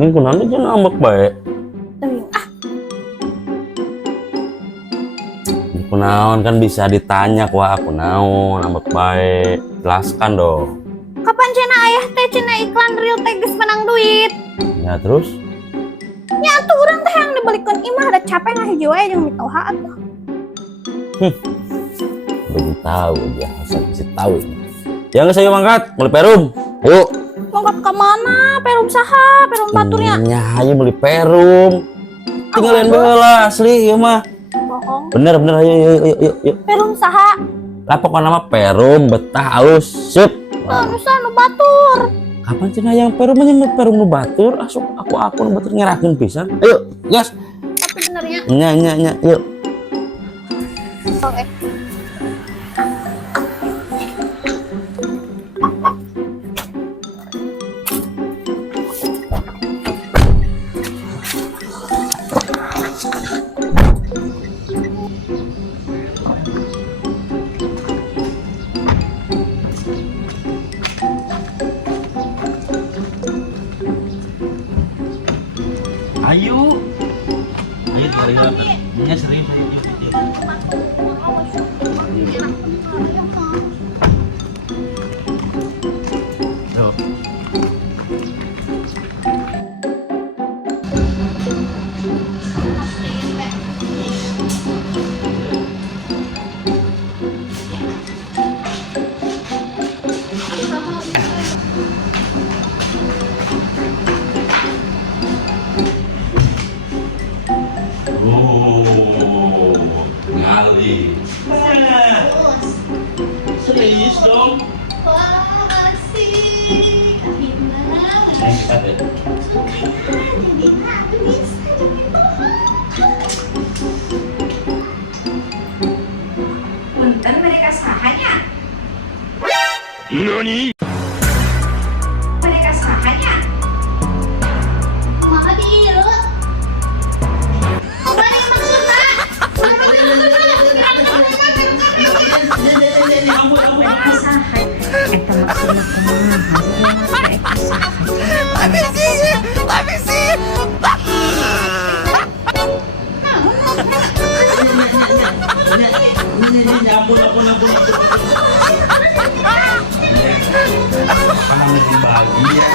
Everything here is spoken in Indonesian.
Ini kenapa dia nambah baik? Aku naon kan bisa ditanya wah aku naon nambah baik. Jelaskan dong. Kapan cina ayah teh cina iklan real teh geus menang duit? Ya terus? Ya tuh orang teh yang dibelikan imah ada capek ngahiji wae jeung mitoha atuh. Belum tahu dia asal kasih tahu ini. Yang saya mangkat beli perum. Yuk. Mangkat ke mana? Perum saha? Perum baturnya. Nya ayo beli perum. Tinggalin baheula asli ieu mah. Bohong. Bener ayo yuk. Perum saha? Lapok nama perum betah aus sip. Nusa nu batur. Kapan cina yang perum nya perum nu batur asup aku nu batur ngerakeun pisan. Ayo, gas. Tapi benernya. Nya yuk. Oke. Ayo terlihat nya sering saya yuk. Oh, ngali. Serius dong. Wah, asik. Gimana? Punten mereka sahanya. Nani? Mereka sahanya. Maka diieu. Mereka sahay. Eta maksudna kumaha? Mereka sahay. Ampun. Apa namanya dibagi ya?